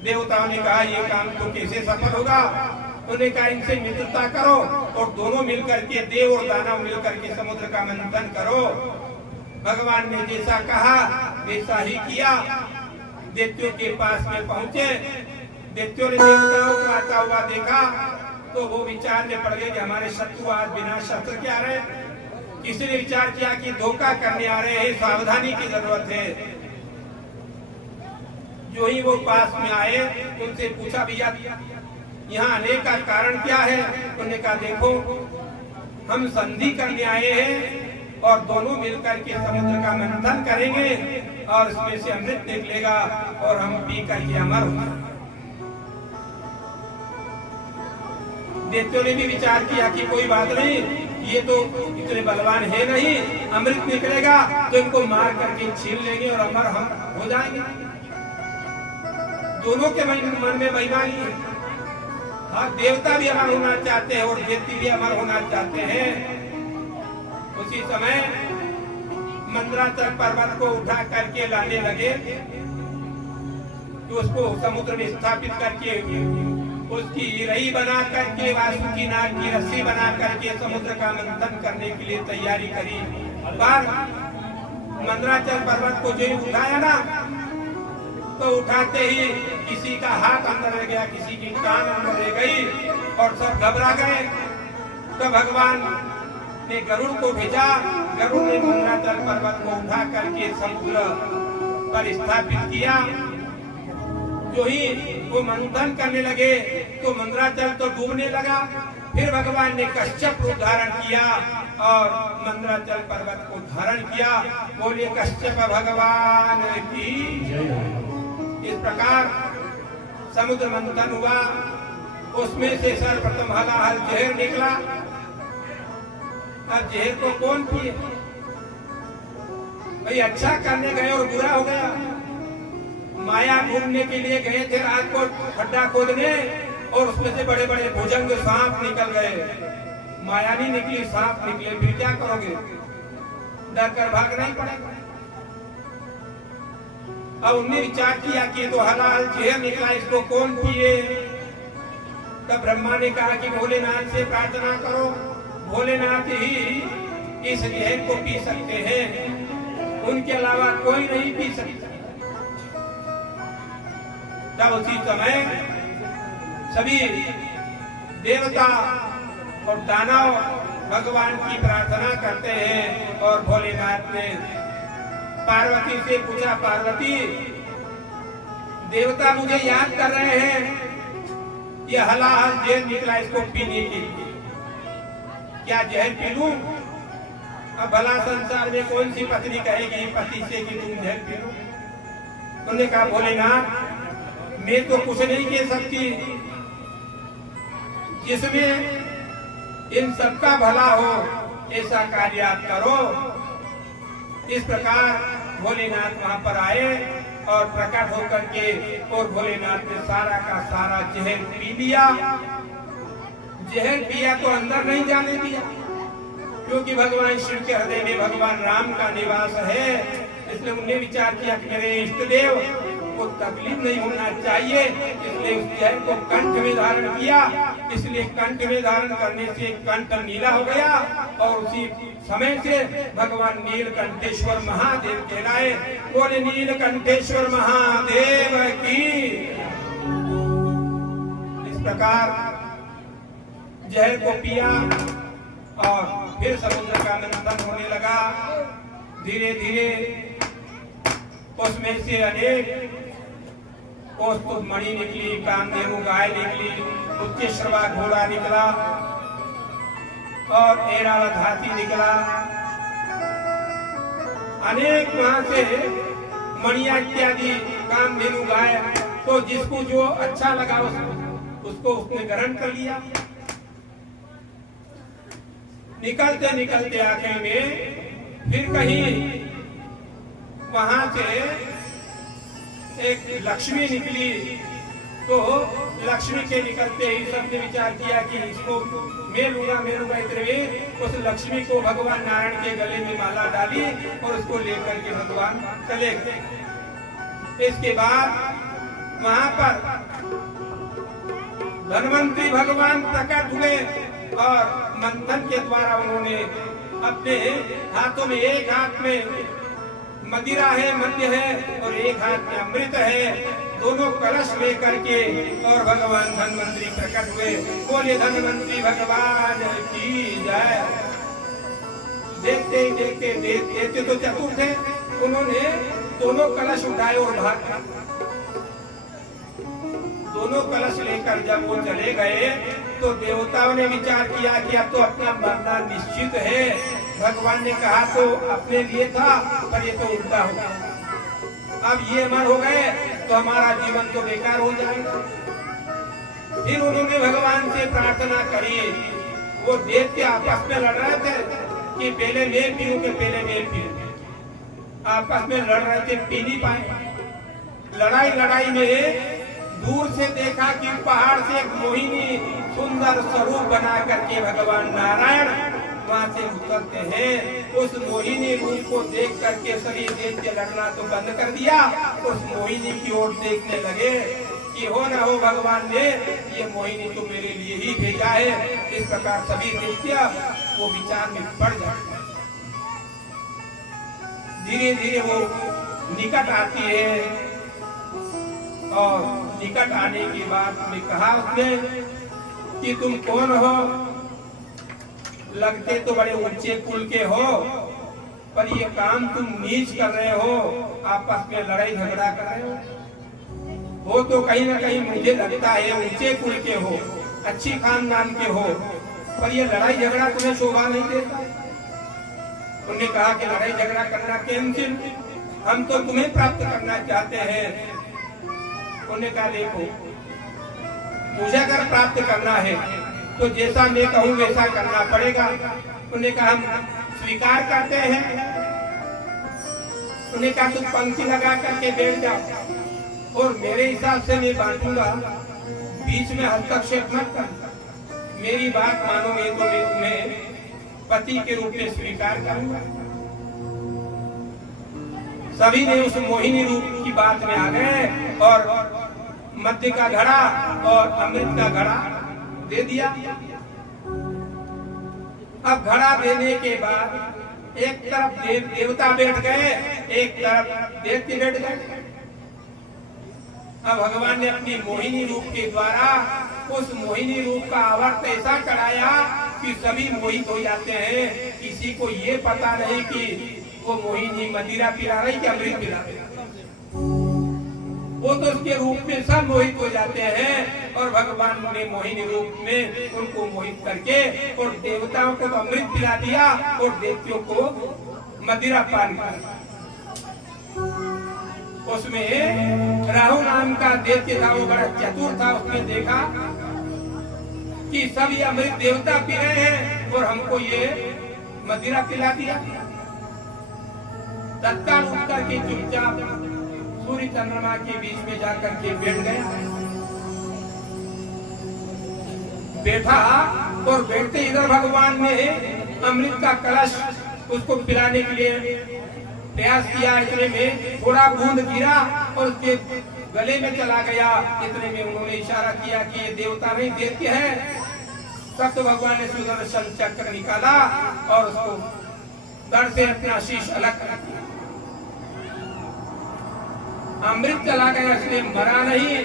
देवताओं ने कहा ये काम तो कैसे सफल होगा। उन्होंने कहा इनसे मित्रता करो और दोनों मिलकर के, देव और दानव मिलकर के समुद्र का मंथन करो। भगवान ने जैसा कहा वैसा ही किया। दैत्यों के पास में पहुंचे। दैत्यों ने देवताओं को आता हुआ देखा तो वो विचार में पड़ गए कि हमारे शत्रु आज बिना शस्त्र के आ रहे। किसी ने विचार किया कि धोखा करने आ रहे हैं, सावधानी की जरूरत है। जो ही वो पास में आए उनसे पूछा भैया यहाँ आने का कारण क्या है। उन्होंने कहा देखो हम संधि करने आए हैं और दोनों मिलकर के समुद्र का मंथन करेंगे और इसमें से अमृत निकलेगा और हम पी करके अमर होंगे। दैत्यों ने भी विचार किया कि कोई बात नहीं, ये तो इतने बलवान है नहीं, अमृत निकलेगा तो इनको मार करके छीन लेंगे और अमर हम हो जाएंगे। दोनों के मन में बेईमानी है। हाँ, देवता भी अमर होना चाहते हैं और दैत्य भी अमर होना चाहते हैं। उसी समय मंदराचल पर्वत को उठा करके लाने लगे तो उसको समुद्र में स्थापित करके उसकी रही बना करके, वासुकी नाग की रस्सी बना करके समुद्र का मंथन करने के लिए तैयारी करी। पर मंदराचल पर्वत को जो उठाया ना तो उठाते ही किसी का हाथ अंदर रह गया, किसी की कान अंदर रह गई और सब घबरा गए। तो भगवान ने गरुड़ को भेजा। गरुड़ ने मंदराचल पर्वत को उठा करके समुद्र पर स्थापित किया। जो ही वो मंथन करने लगे तो मंदराचल तो डूबने लगा। फिर भगवान ने कश्यप रूप धारण किया और मंदराचल पर्वत को धारण किया। बोलिए कश्यप भगवान की। इस प्रकार समुद्र मंथन हुआ। उसमें से सर्वप्रथम हलाहल जहर निकला। अब जहर को कौन पिए भाई? अच्छा करने गए और बुरा हो गया। माया घूमने के लिए गए थे रात को खड्डा खोदने और उसमें से बड़े बड़े भुजंग सांप निकल गए। माया नहीं निकली, सांप निकले। फिर क्या करोगे? डर कर भागना ही पड़ेगा। अब उन्होंने विचार किया कि तो हलाल जहर निकला, इसको कौन पिए? तब ब्रह्मा ने कहा कि भोलेनाथ से प्रार्थना करो, भोलेनाथ ही इस जहर को पी सकते हैं, उनके अलावा कोई नहीं पी सकता। तब उसी समय सभी देवता और दानव भगवान की प्रार्थना करते हैं और भोलेनाथ ने पार्वती से पूछा, पार्वती देवता मुझे याद कर रहे हैं, ये हलाहल जहर निकला, इसको पीने के लिए क्या जहर पी लूं? अब भला संसार में कौन सी पत्नी कहेगी पति से कि तुम जहर पी लो? उन्होंने कहा भोलेनाथ मैं तो कुछ नहीं कह सकती, जिसमें इन सबका भला हो ऐसा कार्य आप करो। इस प्रकार भोलेनाथ वहां पर आए और प्रकट होकर के और भोलेनाथ ने सारा का सारा जहर पी लिया। जहर पिया तो अंदर नहीं जाने दिया, क्योंकि भगवान शिव के हृदय में भगवान राम का निवास है। इसलिए उन्होंने विचार किया कि मेरे इष्ट देव को तकलीफ नहीं होना चाहिए, इसलिए उस जहर को कंठ में धारण किया। इसलिए कंठ में धारण करने से कंठ नीला हो गया और उसी समय से भगवान नीलकंठेश्वर महादेव कहलाए। बोले नीलकंठेश्वर महादेव की। इस प्रकार जहर को पिया और फिर समुद्र का मंथन होने लगा। धीरे धीरे उसमें से अनेक कौस्तुभ मणि निकली, कामधेनु गाय निकली, उच्चश्रवा घोड़ा निकला और ऐरावत हाथी निकला। अनेक वहां से मणिया इत्यादि कामधेनु गाय, तो जिसको जो अच्छा लगा उसको उसने ग्रहण कर लिया। निकलते निकलते आखिर में फिर कहीं वहां से एक लक्ष्मी निकली। तो लक्ष्मी के निकलते ही सबने विचार किया कि इसको मैं लूंगा इतने में उस लक्ष्मी को भगवान नारायण के गले में माला डाली और उसको लेकर के भगवान चले गए। इसके बाद वहां पर धन्वंतरी भगवान प्रकट हुए और मंथन के द्वारा उन्होंने अपने हाथों में, एक हाथ में मदिरा है, मद्य है, और एक हाथ में अमृत है, दोनों कलश लेकर के और भगवान धन्वंतरी प्रकट हुए। बोले धन्वंतरी भगवान की जय। देखते देखते देखते तो चतुर थे, उन्होंने दोनों कलश उठाए और भाग, दोनों कलश लेकर जब वो चले गए तो देवताओं ने विचार किया कि अब तो अपना मरना निश्चित है। भगवान ने कहा तो अपने लिए था, पर ये तो उल्टा हो गया। अब ये मर हो गए तो हमारा जीवन तो बेकार हो जाएगा। फिर उन्होंने भगवान से प्रार्थना करी। वो दैत्य आपस में लड़ रहे थे कि पहले मैं पीऊं कि पहले मैं पीऊं। आपस में लड़ रहे थे, पी नहीं पाए। लड़ाई में दूर से देखा कि पहाड़ से एक मोहिनी सुंदर स्वरूप बना करके भगवान नारायण वहां से उतरते हैं। उस मोहिनी रूप को देख करके सभी दैत्य लड़ना तो बंद कर दिया, उस मोहिनी की ओर देखने लगे कि हो न हो भगवान ने ये मोहिनी तो मेरे लिए ही भेजा है। इस प्रकार सभी दैत्य वो विचार में पड़ जाते। धीरे धीरे वो निकट आती है और निकट आने के बाद में कहा उसने कि तुम कौन हो? लगते तो बड़े ऊंचे कुल के हो, पर ये काम तुम नीच कर रहे हो, आपस में लड़ाई झगड़ा कर रहे हो तो कहीं ना कहीं मुझे लगता है ऊंचे कुल के हो, अच्छी खानदान के हो, पर ये लड़ाई झगड़ा तुम्हें शोभा नहीं देता। उन्होंने कहा कि लड़ाई झगड़ा करना कैंसिल, हम तो तुम्हें प्राप्त करना चाहते हैं। उन्होंने कहा देखो, मुझे अगर प्राप्त करना है तो जैसा मैं कहूँ वैसा करना पड़ेगा। उन्होंने कहा हम स्वीकार करते हैं। उन्होंने कहा तुम पंक्ति लगा करके बैठ जाओ और मेरे हिसाब से मैं बांटूंगा, बीच में हस्तक्षेप मत कर। मेरी बात मानोगे तो मैं तुम्हें पति के रूप में स्वीकार करूंगा। सभी ने उस मोहिनी रूप की बात में आ गए और मध्य का घड़ा और अमृत का घड़ा दे दिया। अब घड़ा देने के बाद एक तरफ देवता बैठ गए, एक तरफ दैत्य बैठ गए। अब भगवान ने अपनी मोहिनी रूप के द्वारा उस मोहिनी रूप का आवर्त ऐसा कराया कि सभी मोहित हो जाते हैं। किसी को ये पता नहीं कि वो मोहिनी मदिरा पिला रही कि अमृत पिला रही, वो तो उसके रूप में सब मोहित हो जाते हैं। और भगवान ने मोहिनी रूप में उनको मोहित करके और देवताओं को तो अमृत पिला दिया और दैत्यों को मदिरा पान कराया। उसमें राहु नाम का दैत्य था, वो बड़ा चतुर था। उसने देखा कि सब ये अमृत देवता पी रहे हैं और हमको ये मदिरा पिला दिया। तत्काल उठ करके चुपचाप सूर्य चंद्रमा के बीच में जाकर के बैठ गया। बैठा और बैठते इधर भगवान ने अमृत का कलश उसको पिलाने के लिए प्रयास किया। इतने में थोड़ा बूंद गिरा और उसके गले में चला गया। इतने में उन्होंने इशारा किया कि ये देवता नहीं दैत्य है। तब तो भगवान ने सुदर्शन चक्र निकाला और उसको दर से अपना शीश अलग कर दिया। अमृत चला गया, इसलिए मरा नहीं।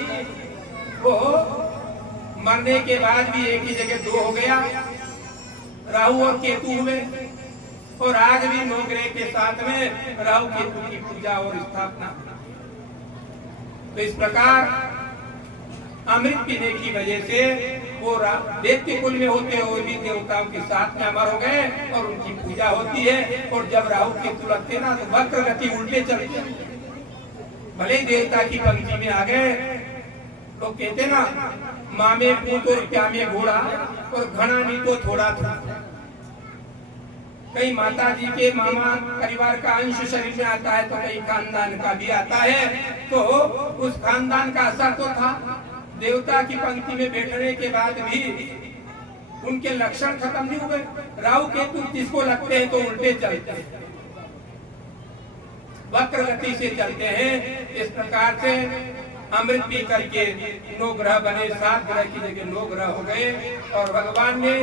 वो मरने के बाद भी एक ही जगह दो हो गया, राहु और केतु हुए। और आज भी नौग्रह के साथ में राहु केतु की पूजा और स्थापना। तो इस प्रकार अमृत पीने की वजह से वो दैत्य कुल में होते हुए भी देवताओं के साथ में अमर हो गए और उनकी पूजा होती है। और जब राहु केतु लगते ना तो वक्र गति उल्टे चलते, भले ही देवता की पंक्ति में आ गए तो कहते ना माँ में पूत और प्या में घोड़ा और घना नहीं तो थोड़ा था। कई माता जी के मामा परिवार का अंश शरीर में आता है तो कई खानदान का भी आता है। तो उस खानदान का असर तो था। देवता की पंक्ति में बैठने के बाद भी उनके लक्षण खत्म नहीं हुए। राहु केतु जिसको लगते हैं तो उल्टे चलते हैं, वक्र गति से चलते हैं। इस प्रकार से अमृत पी करके 9 ग्रह बने, 7 ग्रह की जगह 9 ग्रह हो गए और भगवान ने